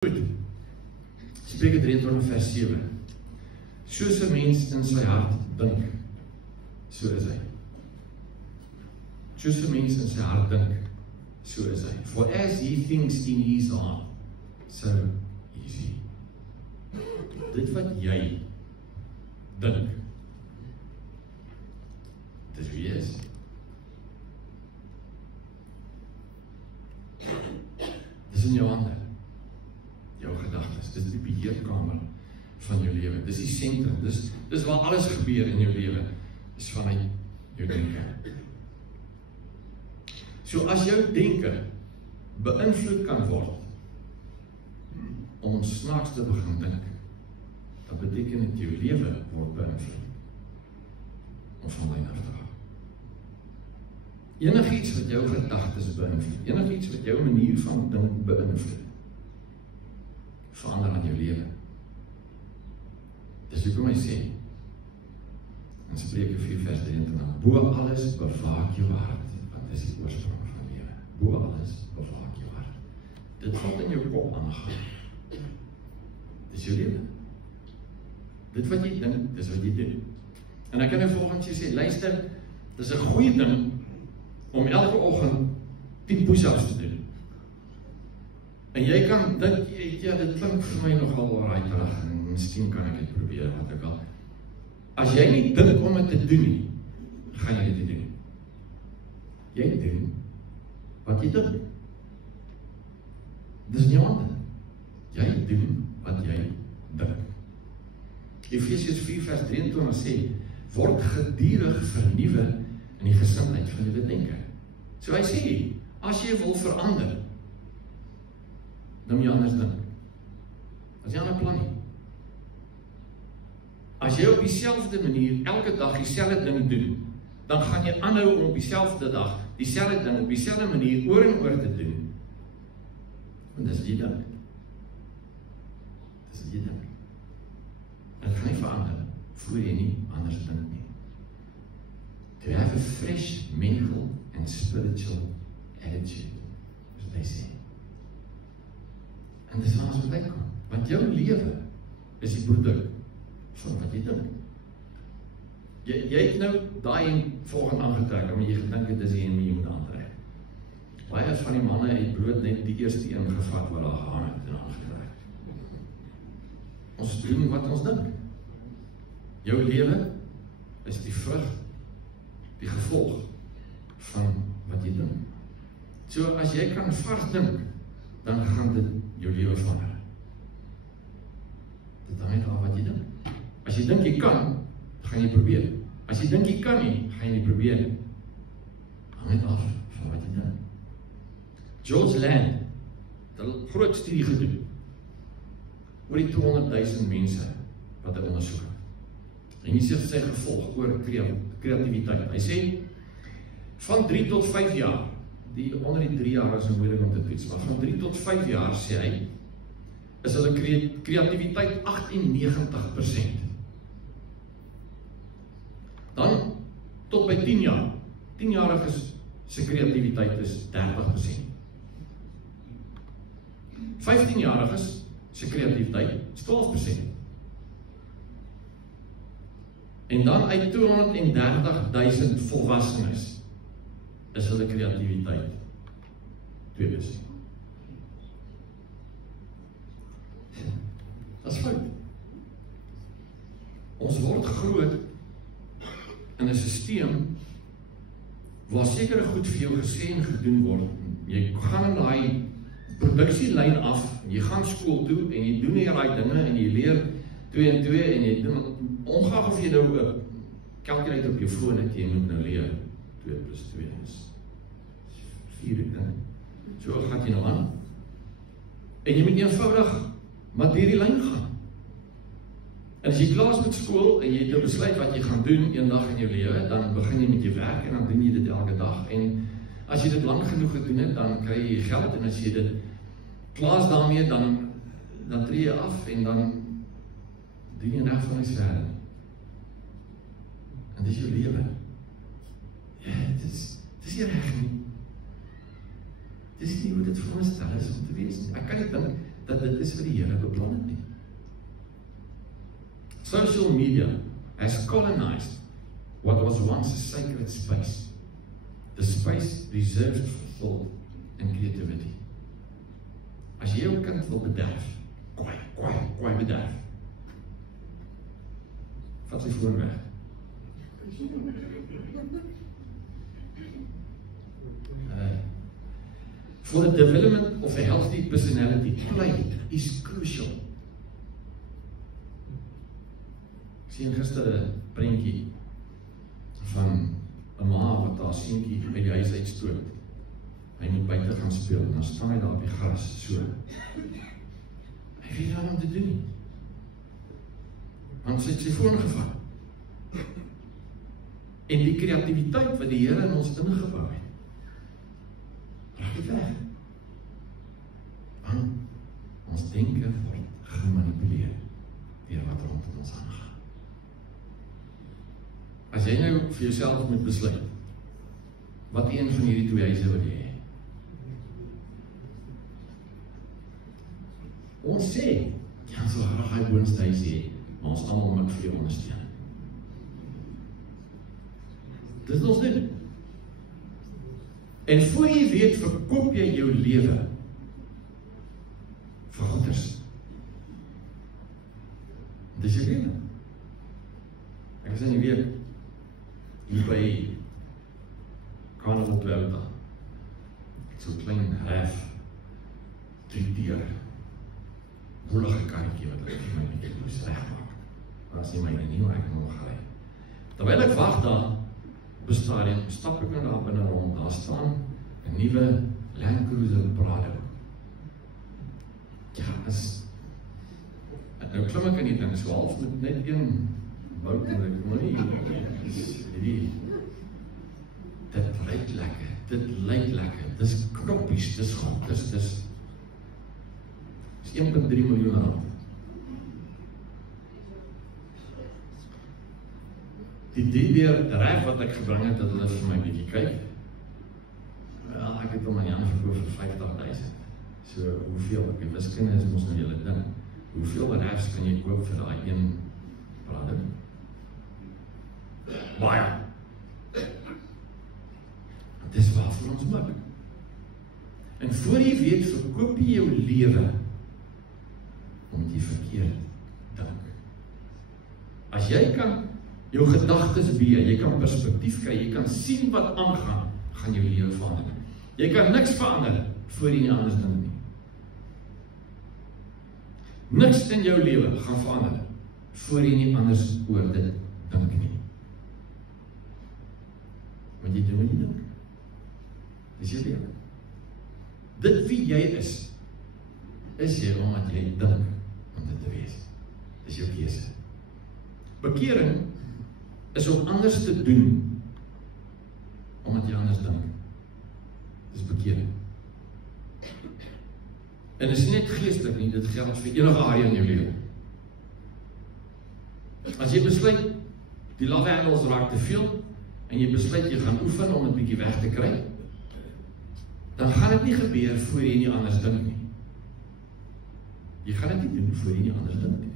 Goed, Spreuke 23 vers 7. Soos 'n mens in sy hart dink, so is hy. Soos 'n mens in sy hart dink, so is hy. For as he thinks in his heart, so is he. Dit wat jy dink, dis wie jy is. Dis in jou hande. Jou gedagtes, dis die beheerkamer van jou lewe, dis die sentrum, dis waar alles gebeur in jou lewe, is vanuit jou denke. So as jou denke beïnvloed kan word, om snaaks te begin dink, dat beteken dat jou lewe word beïnvloed, om van lyn af te gaan. Enigiets wat jou gedagtes beïnvloed, enigiets wat jou manier van dink beïnvloed, verander aan jou lewe. Dis hoekom hy sê, in Spreuke 4 vers 23, bo alles bewaak jou hart, want dis die oorsprong van lewe. Bo alles bewaak jou hart. Dit wat in jou kop aangaan, dis jou lewe. Dit wat jy dink, dis wat jy doen. En ek kan nou volgens jy sê, luister, dis 'n goeie ding om elke oggend 10 push-ups te doen. En jy kan dink, ja, dit klink vir my nogal raaitig, en miskien kan ek dit probeer, wat ek al. As jy nie dink om dit te doen nie, gaan jy dit doen. Jy doen wat jy dink. Dis nie hande. Jy doen wat jy dink. Efesiërs 4 vers 23 sê, word gedurig vernuwe in die gesindheid van jou denke. So hy sê, as jy wil verander, dan moet jy anders dink. As jy ander plan nie. As jy op dieselfde manier elke dag dieselfde ding doen, dan gaan jy aanhou om op dieselfde dag dieselfde ding op dieselfde manier oor en oor te doen. Want dis die ding. Dis die ding. En gaan nie verander voor jy nie anders dink nie. To have a fresh mental and spiritual attitude, as they say. En dis waar ons moet uitkom, want jou lewe is die produk van wat jy dink. Jy het nou daai volgende aangetrek, omdat jy gedink het, dis die en jy moet aantrek. Baie van die manne het brood net die eerste een gevat, waar daar gehang het en aangetrek. Ons doen wat ons dink. Jou lewe is die vrug, die gevolg van wat jy dink. So as jy kan vars dink, dan gaan dit jou lewe verander. Dit hang net af wat jy dink. As jy dink jy kan, gaan jy probeer. As jy dink jy kan nie, gaan jy nie probeer. Hang net af van wat jy dink. George Land het 'n groot studie gedoen oor die 200,000 mense wat hy ondersoek het. En hier is sy gevolg oor kreatiwiteit. Hy sê, van 3 tot 5 jaar, onder die 3 jaar is moeilik om te toets, maar van 3 tot 5 jaar, sê hy, is hulle kreatiwiteit 98%. Dan, tot by 10 jaar, 10-jariges se kreatiwiteit is 30%. 15-jariges se kreatiwiteit is 12%. En dan uit 230,000 volwassenes is hulle kreatiwiteit 2%. Dat is fout. Ons word groot in 'n stelsel waar sekere goed vir jou gesê en gedoen word. Jy gaan in daai produksielyn af, jy gaan skool toe en jy doen hier daai dinge en jy leer 2 en 2 en jy doen, ongeag of jy nou 'n calculator op jou foon het, jy moet nou leer 2 plus 2 is 4, ek dink. So gaan jy nou aan. En jy moet eenvoudig maar deur die lyn gaan. En as jy klaar is met skool en jy het jou besluit wat jy gaan doen eendag in jou lewe, dan begin jy met jou werk en dan doen jy dit elke dag. En as jy dit lank genoeg gedoen het, dan kry jy geld en as jy dit klaar is daarmee, dan tree jy af en dan doen jy nou van die verder. En dis jou lewe. Ja, dis nie reg nie. Dis nie hoe dit veronderstel is om te wees nie. Ek kan nie dink dat dit is vir die Here beplan het nie. Social media has colonized what was once a sacred space. The space reserved for thought and creativity. As jy jou kind wil bederf, kwaai bederf. Vat sy foon weg. For the development of a healthy personality, play is crucial. Ek sien gister 'n prentjie van 'n ma wat haar seentjie uit die huis uitstoot. Hy moet buite gaan speel en dan staan hy daar op die gras so. Hy weet nie wat om te doen nie. Want sy het sy foon gevat. En die kreatiwiteit wat die Here in ons ingebou het, raak dit weg. Want ons denke word gemanipuleer deur wat rondom ons aangaan. As jy nou vir jouself moet besluit, wat een van hierdie twee huise wil jy hê? Ons sê, ja, so graag hy boonste huis hê, maar ons almal moet vir jou ondersteun. Dis ons doen. En voor jy weet, verkoop jy jou lewe vir goeders. Dis jou lewe. Ek was in die week hier by Carnival Plata. So klein ref, tritier, woelige karretjie wat ek vir my net moes regmaak. Maar as jy my nie hoe ek nog ry. Terwyl ek wag daar, op 'n stadium, stap ek nou daar binne rond, daar staan 'n nuwe Land Cruiser Prado. Ja, nou klim ek in die ding, so half met net een bout en ek maar nie, dit lyk lekker, dis knoppies, dis goed, dis 1,3 miljoen rand. Die deur reg wat ek gebring het, dat hulle vir my bietjie kyk. Wel, ek het hom aan Jan verkoop vir 50,000. So, hoeveel, ek wiskunde is mos nou julle ding. Hoeveel refs kan jy koop vir daai een Prado? Baie. Dit is waarvoor ons maak. En voor jy weet, verkoop jy jou lewe omdat jy verkeerd dink. As jy kan jou gedagtes beheer, jy kan perspektief kry, jy kan sien wat aangaan, gaan jou lewe verander. Jy kan niks verander voor jy nie anders dink nie. Niks in jou lewe gaan verander voor jy nie anders oor dit dink nie. Want jy doen wat jy dink. Dis jou lewe. Dit wie jy is jy omdat jy dink om dit te wees. Dis jou keuse. Bekering is om anders te doen omdat jy anders dink. Dis bekering. En dit is nie net geestelik nie, dit geld vir enige area in jou lewe. As jy besluit, die love handles raak te veel, en jy besluit jy gaan oefen om dit bietjie weg te kry, dan gaan dit nie gebeur voor jy nie anders dink nie. Jy gaan dit nie doen voor jy nie anders dink nie.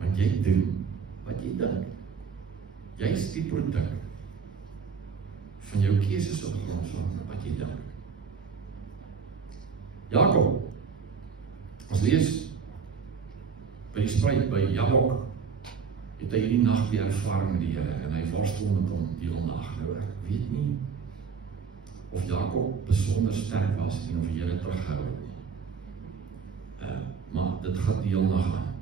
Want jy doen wat jy dink. Jy is die produk van jou keuses op grond van wat jy dink. Jakob, ons lees by die spruit by Jabok, het hy hierdie nag die ervaring met die Here en hy worstel met hom die hele nag. Nou ek weet nie of Jakob besonder sterk was en of die Here teruggehou het nie. Maar dit gaan die hele nag aan.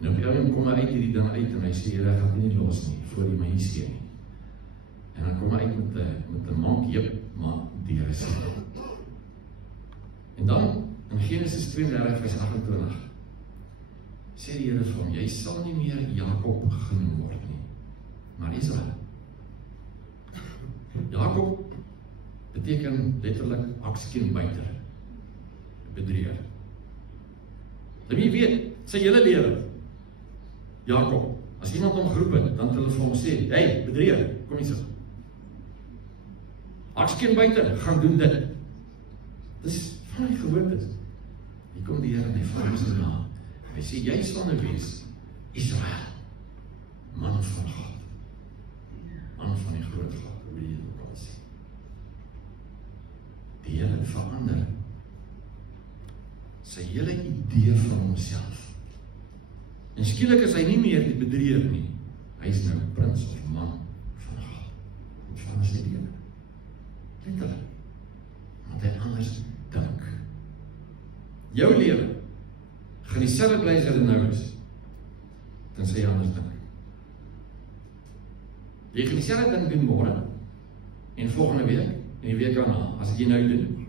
En op een kom hy uit hierdie ding uit en hy sê, Here, ek gaan nie los nie, voor die my nie sê nie. En dan kom hy uit met 'n mank heup, maar die Here sê. En dan, in Genesis 32 vers 28, sê die Here vir hom, jy sal nie meer Jakob genoem word nie, maar Israel. Jakob beteken letterlik akskeenbuiter, bedrieger. Dan jy weet, sy hele lewe, Jakob, as iemand hom geroep het, dan het hulle vir hom sê, hey, bedrieger, kom hier so. Akskeenbuiter, gaan doen dit. Dis van die gewoontes. Hier kom die Here en hy vat ons na. Hy sê, jy sal nou wees Israel, man van God, man van die groot God, hoe jy ook al sê. Die Here verander sy hele idee van homself. En skielik is hy nie meer die bedrieger nie. Hy is nou prins of man van God. Van sy lewe. Letterlik. Want hy anders dink. Jou lewe gaan dieselfde bly as dit nou is. Tensy jy anders dink. Jy gaan dieselfde ding doen môre en volgende week en die week daarna, as jy nou doen.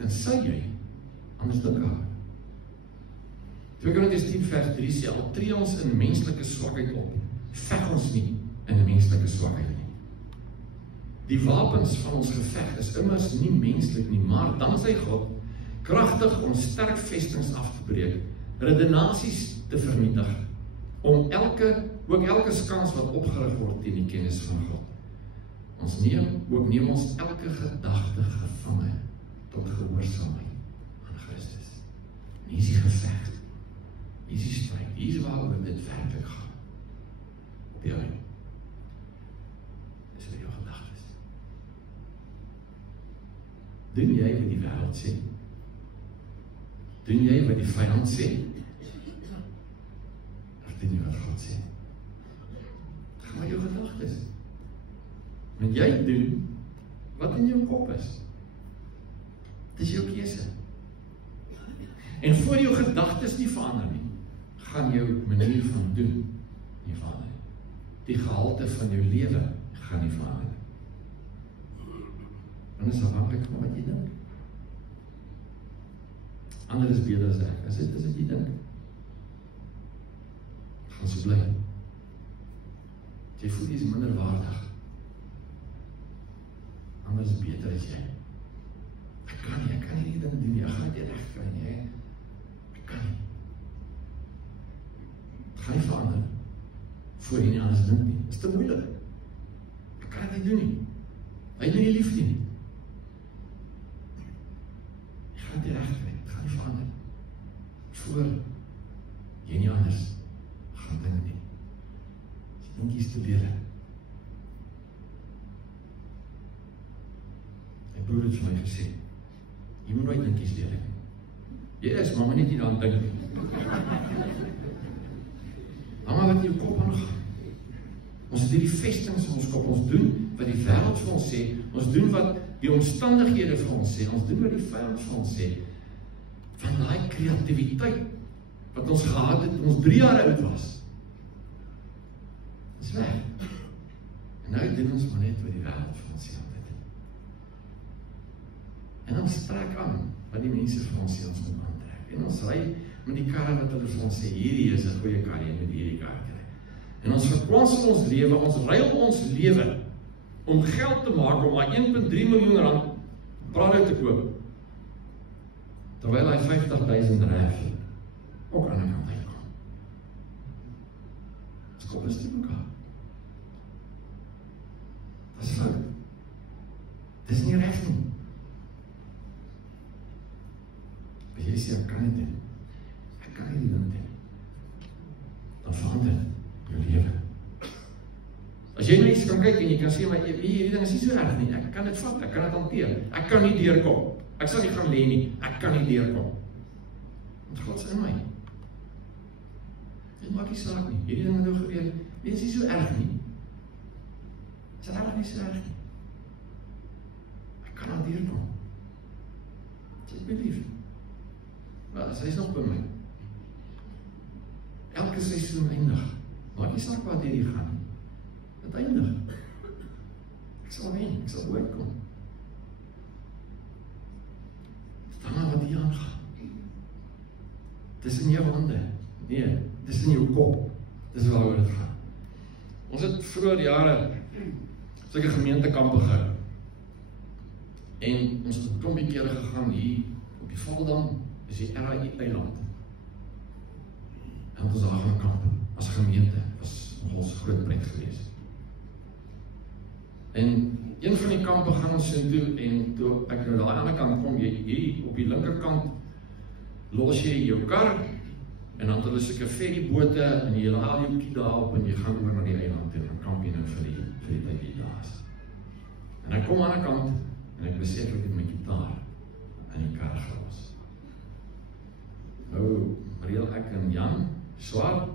Tensy jy anders dink aan. 2 Korintiërs 10 vers 3 sê, al tree ons in menslike swakheid op, veg ons nie in menslike swakheid nie. Die wapens van ons geveg is immers nie menslik nie, maar dankse God, kragtig om sterk vestings af te breek, redenasies te vernietig, om ook elke skans wat opgerig word teen die kennis van God. Ons neem ons elke gedagte gevange tot gehoorsaamheid aan Christus. Hier is die geveg. Hier is die stryd. Hier is waaroor dit werklik gaan. Op jou. Dis vir jou gedagtes. Doen jy wat die wêreld sê? Doen jy wat die vyand sê? Of doen jy wat God sê? Gaan maar jou gedagtes. Want jy doen wat in jou kop is. Dit is jou keuse. En voor jou gedagtes nie verander nie, gaan jou manier van doen nie verander nie. Die gehalte van jou lewe gaan nie verander nie. En dit is afhanklik van wat jy dink. Ander is beter as ek. As dit is wat jy dink, gaan so bly. Jy voel jy is minder waardig. Ander is beter as jy. Ek kan nie die ding doen nie, ek gaan dit reg kry nie, ek kan nie. Het gaan nie verander, voor jy nie anders dink nie, is te moeilik. Ek kan dit nie doen nie, hy doen nie lief nie. Ek gaan dit reg kry, het gaan nie verander, voor jy nie anders gaan dink nie. Jy dink jy is te leren. My broer het vir my gesê, jy moet nooit dink jy is lelijk. Jy is, maar net nie aan dink. Hang maar wat in jou kop aangaan. Ons het die vestings in ons kop, ons doen wat die wêreld vir ons sê, ons doen wat die omstandighede vir ons sê, ons doen wat die vyand vir ons sê. Van daai kreatiwiteit wat ons gehad het toe ons 3 jaar oud was. Dis weg. En nou doen ons maar net wat die wêreld vir ons sê. En ons trek aan wat die mense vir ons sê ons moet aantrek. En ons ry met die karre wat hulle vir ons sê, hierdie is 'n goeie kar, jy moet hierdie kar kry. En ons verkwansel ons lewe, ons ruil ons lewe om geld te maak, om maar 1,3 miljoen rand produk te koop. Terwyl hy 50.000 ref ook aan die kant uitkom. Ons kop is nie mekaar. Dat is fout. Dit is nie reg nie. As jy sê, ek kan nie doen. Ek kan nie doen. Dan verander jou lewe. As jy nou iets kan kyk en jy kan sê, maar hierdie ding is nie so erg nie. Ek kan dit vat, ek kan dit hanteer. Ek kan nie deurkom. Ek sal nie gaan lê nie. Ek kan nie deurkom. Want God is in my. Dit maak nie saak nie. Hierdie ding het nou gebeur. Dit is nie so erg nie. Dit is regtig nie so erg nie. Ek kan aan deurkom. Dit is belief. Maar sy is nog by my. Elke seisoen eindig. Maak nie saak wat hierdie gaan. Het eindig. Ek sal wen, ek sal uitkom. Staan maar wat hier aangaan. Dis in jou hande. Nee, dis in jou kop. Dis waaroor dit gaan. Ons het vroeër jare sulke gemeentekampe gehou. En ons het 'n klompie kere gegaan hier op die Valdam. Is die RAI eiland. En ons daar gaan kamp as gemeente, was ons groot pret geweest. En een van die kampe gaan ons in toe, en toe ek nou daai ander kant kom, hier op die linkerkant, los jy jou kar, en dan het hulle sulke ferrybote, en jy haal jou kie daar op, en jy gaan oor na die eiland, en dan kamp jy nou vir die tyd die daar is. En ek kom aan die kant, en ek besef ek het my gitaar in die kar gelos. Nou, Mariel, ek en Jan, Swart,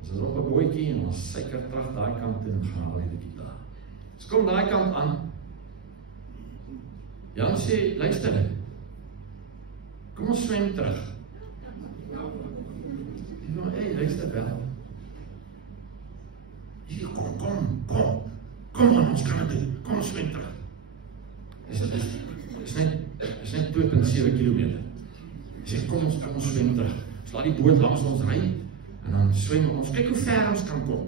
ons is op 'n bootjie, en ons suiker terug daai kant toe, en gaan haal die gitaar. Ons kom daai kant aan, Jan sê, luister, kom ons swem terug. Hey, luister wel. Hy sê, kom aan, ons kan het doen, kom ons swem terug. Is net 2,7 kilometer. Hy sê, kom ons swem terug. Ons laat die boot langs ons ry, en dan swem ons, kyk hoe ver ons kan kom.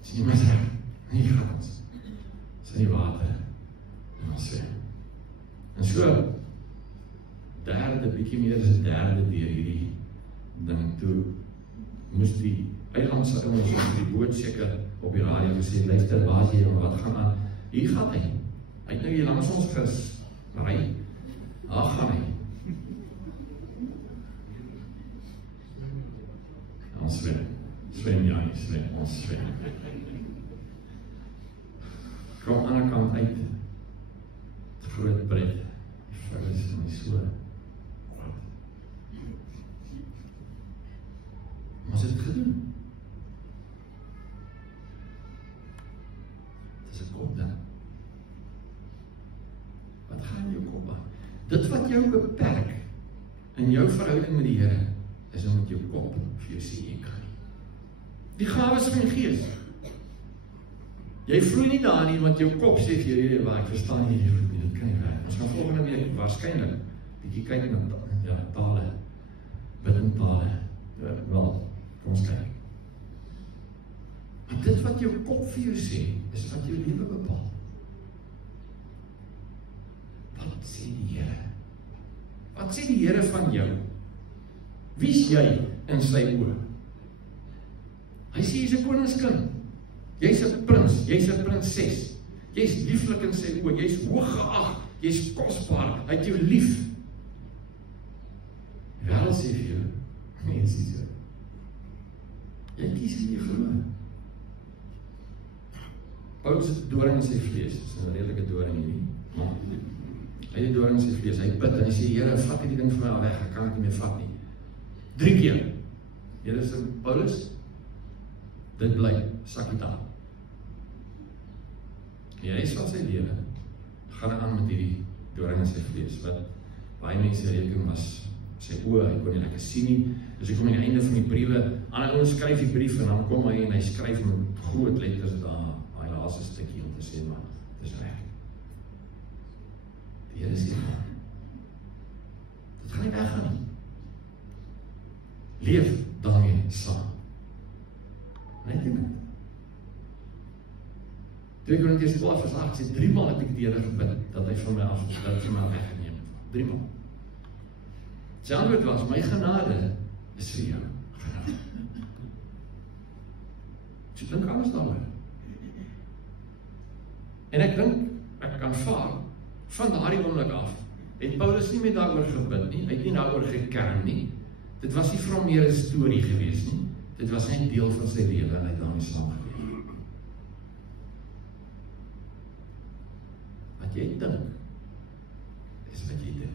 Dis nie mis reg, nie gaan ons. Dis in die water, en ons swem. En so, bietjie meer as 'n derde deur hierdie ding toe, moes die eilandse ouens op die boot seker op die radio gesê, luister, waar is jy en wat gaan aan? Hier gaan hy. Hy het nou hier langs ons ry. Daar gaan hy. Ons swem, ja, ons swem. Kom aan die kant uit. Het groot pret. Die vrou is nie so. Ons het gedoen. Het is 'n kopding. Wat gaan in jou kop aan? Dit wat jou beperk in jou verhouding met die Here, is om met jou kop vir jou sê, ek kan nie. Die gawes van die Gees. Jy vloei nie daar nie, want jou kop sê vir jou, waar ek verstaan nie, dit kan nie werk. Ons gaan volgende week waarskynlik bietjie kyk na tale, biddingtale. Wel, kom ons kyk. Maar dit wat jou kop vir jou sê, is wat jou lewe bepaal. Wat sê die Here? Wat sê die Here van jou? Wie is jy in sy oë? Hy sê, jy's 'n koningskind. Jy's 'n prins, jy's 'n prinses. Jy's lieflik in sy oë, jy's hooggeag, jy's kosbaar, hy het jou lief. Die wêreld sê vir jou, nee, is nie so. Jy kies nie glo. Paulus het doring in sy vlees, dis 'n redelike doring hierdie. Maar hy het doring in sy vlees, hy bid en hy sê, Here, vat hierdie ding van my weg, ek kan dit nie meer vat nie. 3 keer. Here sê, Paulus, dit bly, sakita. Die res van sy lewe gaan aan met hierdie doring in sy vlees, wat baie mense reken was sy oë, hy kon nie lekker sien nie, dus hy kom aan die einde van die briewe, ander ouens skryf die brief, en dan kom hy en hy skryf met groot letters daar, hy laaste stukkie om te sê, maar, dit is reg. Die Here sê, dit gaan nie weggaan nie. Leef daarmee saam. Net doen dit. 2 Korintiërs 12 vers 8 sê, 3 maal het ek die Here gebid, dat hy van my af, dat hy my weggeneem het. 3 maal. Sy antwoord was, my genade is vir jou. Genade. So dink alles daaroor. En ek dink, ek kan vaar, van daardie oomblik af, het Paulus nie meer daaroor gebid nie, hy het nie daaroor gekern nie, dit was nie vir hom meer 'n storie gewees nie, dit was net deel van sy lewe, en hy het daarmee saamgeleef. Wat jy dink, is wat jy doen.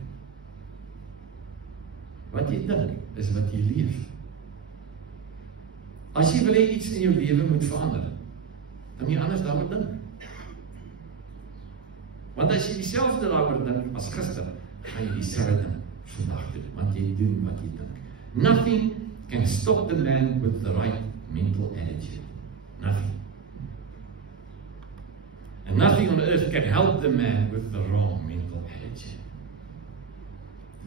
Wat jy dink, is wat jy leef. As jy wil hê iets in jou lewe moet verander, dan moet jy anders daaroor dink. Want as jy dieselfde daaroor dink as gister, gaan jy dieselfde ding vandag doen, want jy doen wat jy dink. Nothing can stop the man with the right mental attitude. Nothing. And nothing on earth can help the man with the wrong mental attitude.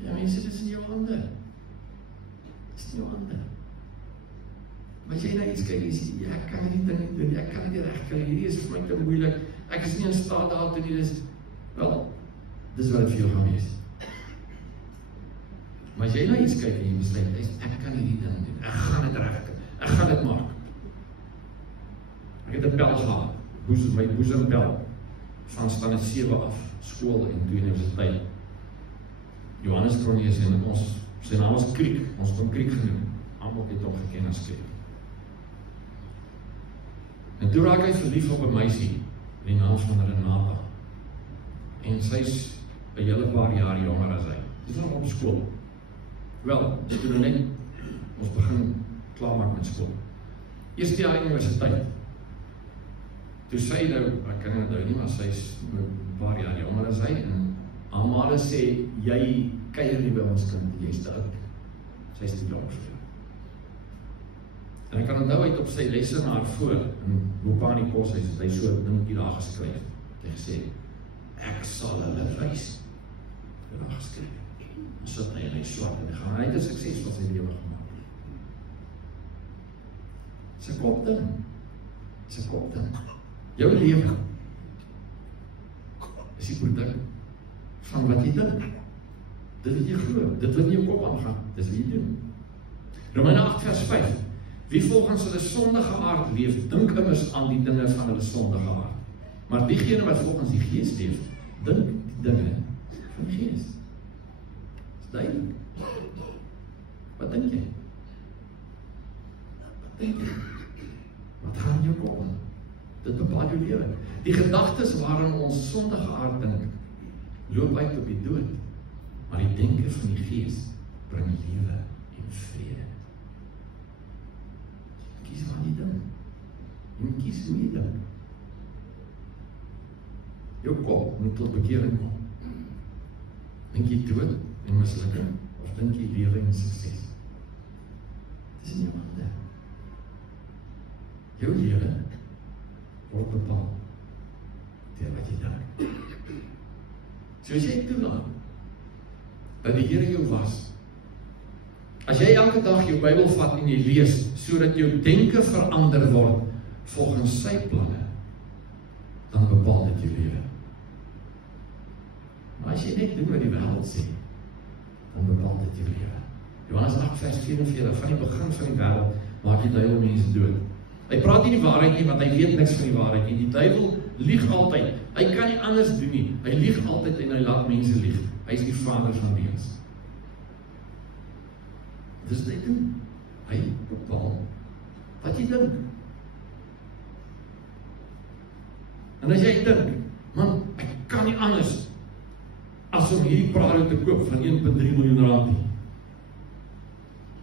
Ja, mense, dit is in jou hande. Dit is in jou hande. As jy na iets kyk, jy sê, ja, ek kan hierdie ding doen, ek kan dit nie reg kry, hierdie is vir my te moeilik, ek is nie in staat daartoe nie, wel, dis wat het vir jou gaan wees. Maar as jy na iets kyk en jy besluit, ek kan hierdie ding doen, ek gaan dit reg kry, ek gaan dit maak. Ek het 'n pel gehad, my boesempel, van standaard 7 af, skool en toe universiteit. Johannes Cronjes en ons, sy naam was Kriek, ons kon Kriek genoem, almal het hom geken as Kriek. En toe raak hy verlief op 'n meisie, die naam van Renata, en sy is 'n hele paar jaar jonger as hy. Dis nog op skool. Wel, dis toe net, ons begin klaarmaak met skool. Eerste jaar universiteit. Toe sy nou, ek kan nie onthou nie, maar sy is 'n paar jaar jonger as hy, en Amale sê, jy kuier nie by ons kind, jy is te oud. Sy is te jonk vir jou. En ek kan onthou uit op sy lesenaar voor, in Bopani Koshuis, het hy so 'n dingetjie daar geskryf. Het hy gesê, ek sal hulle wys. Het hy daar geskryf. En sit hy in hy swart, en hy het 'n sukses van sy lewe gemaak. Sy kop ding. Jou lewe is die produk van wat jy dink. Dit wat jy glo, dit wat in jou kop aangaan, dis wat jy doen. Romeine 8 vers 5. Wie volgens hulle sondige aard leef, dink immers aan die dinge van hulle sondige aard. Maar diegene wat volgens die Gees leef, dink die dinge van die Gees. Dis duidelik. Wat dink jy? Wat gaan in jou kop aan? Dit bepaal jou lewe. Die gedagtes waarin ons sondige aard dink, loop uit op die dood. Maar die denke van die Gees bring lewe en vrede. Kies wat jy dink. Jy moet kies hoe jy dink. Jou kop moet tot bekering kom. Dink jy dood en mislukking, of dink jy lewe en sukses? Dit is in jou hande. Jou lewe word bepaal deur wat jy dink. So as jy toelaat dat die Here jou was, as jy elke dag jou Bybel vat en jy lees, sodat jou denke verander word volgens sy planne, dan bepaal dit jou lewe. Maar as jy net doen wat die wêreld sê, dan bepaal dit jou lewe. Johannes 8 vers 44, van die begin van die wêreld maak die duiwel mense dood. Hy praat nie die waarheid nie, want hy weet niks van die waarheid nie. Die duiwel lieg altyd. Hy kan nie anders doen nie. Hy lieg altyd en hy laat mense lieg. Hy is die vader van leuns. Dis wat hy doen. Hy bepaal wat jy dink. En as jy dink, man, ek kan nie anders as om hierdie Prado te koop van 1,3 miljoen rand nie.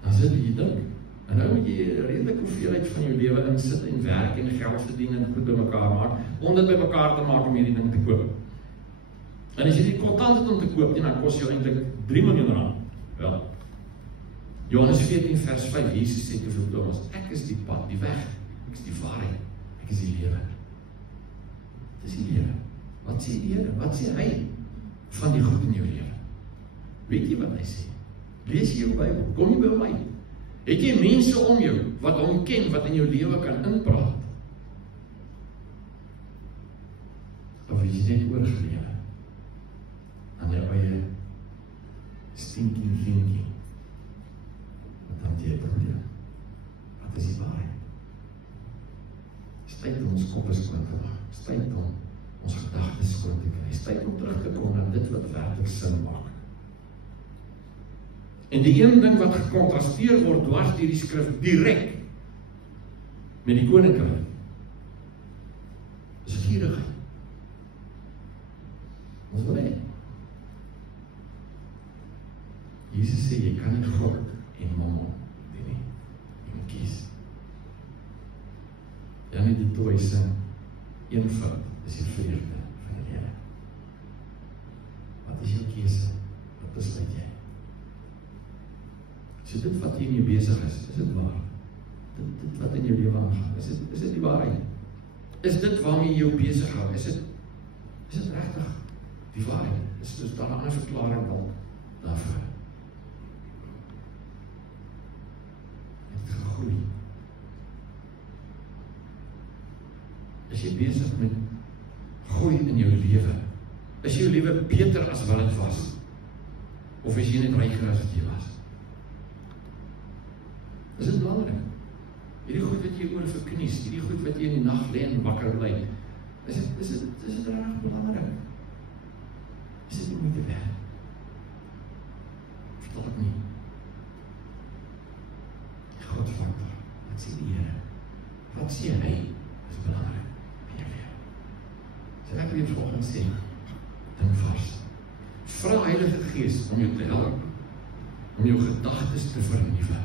Dan sit jy dink. En nou moet jy redelik hoeveelheid van jou lewe insit en werk en geld verdien en goed by mekaar maak, om dit by mekaar te maak om hierdie ding te koop. En as jy die kontant het om te koop, dan kos jou eintlik 3 miljoen rand. Wel. Johannes 14 vers 5, Jesus sê vir Thomas, ek is die pad, die weg, ek is die waarheid, ek is die lewe. Dit is die lewe. Wat sê die Here? Wat sê hy van die goed in jou lewe? Weet jy wat hy sê? Lees jy jou Bybel, kom jy by my. Het jy mense om jou, wat hom ken, wat in jou lewe kan inpraat? Of is jy net oorgelewe aan jou eie stinking thinking? Wat dan jy probleem? Wat is die waarheid? Is tyd om ons koppe skoon te maak. Is tyd om ons gedagtes skoon te kry. Is tyd om terug te kom na dit wat werklik sin maak. En die een ding wat gekontrasteer word dwars deur die skrif direk met die koninkryk is gierigheid. Ons wil hê. Jesus sê jy kan nie God en mammon doen nie. Jy moet kies. Jannie die Tooi sing, eenvoud is die vreugde van die Here. Wat is jou keuse? Wat besluit jy? So dit wat in jou besig is dit waar? Dit wat in jou lewe aangaan, is dit die waarheid? Is dit waarmee jy jou besig hou? Is dit regtig die waarheid? Is daar 'n ander verklaring dalk daarvoor? Het dit gegroei? Is jy besig met groei in jou lewe? Is jou lewe beter as wat dit was? Of is jy net ryker as wat jy was? Is dit belangrik? Hierdie goed wat jy oor verknies, hierdie goed wat jy in die nag lê en wakker bly, is dit reg belangrik? Is dit nie moeite werd? God Vader? Wat sê die Here? Wat sê hy? Dis belangrik. So ek wil jou vanoggend sê, dink vas. Vra Heilige Gees om jou te help, om jou gedagtes te vernuwe.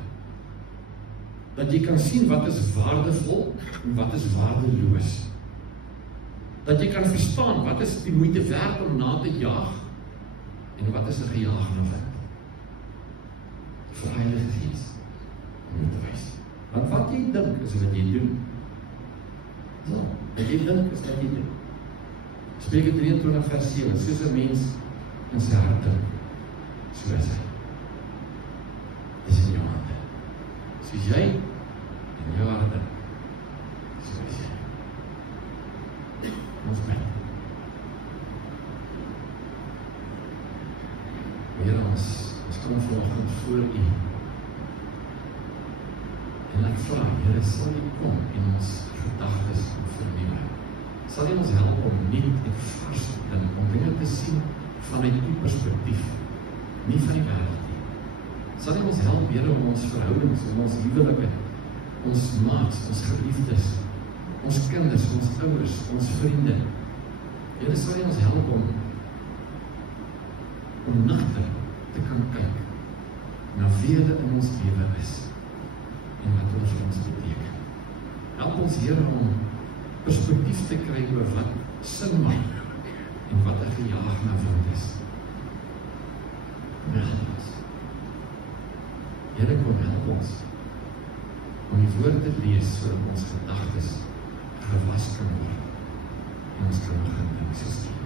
Dat jy kan sien wat is waardevol en wat is waardeloos. Dat jy kan verstaan wat is die moeite werd om na te jaag en wat is 'n gejaag na wind. Vra Heilige Gees om jou te wys. Want wat jy dink is wat jy doen. Ja, wat jy dink is wat jy doen. Spreuke 23 vers 7, soos 'n mens in sy hart dink, so is hy. Dis in jou hande. Soos jy in jou hart dink, so is jy. Ons bid. Here, ons kom vanoggend voor U. En ek vra, Here, sal U kom en ons gedagtes vernuwe. Sal U ons help om nuut en vars te dink, om dinge te sien vanuit U perspektief, nie van die wêreld nie. Sal U ons help, Here, om ons verhoudings, om ons huwelike, ons maats, ons geliefdes, ons kinders, ons ouers, ons vriende. Here, sal U ons help om nagter te kan kyk na wie hulle in ons lewe is en wat hulle vir ons beteken. Help ons, Here, om perspektief te kry oor wat sin maak en wat 'n gejaag na wind is. Kom help ons. Here, kom help ons om die woord te lees sodat ons gedagtes gewas kan word en ons kan begin dink soos U.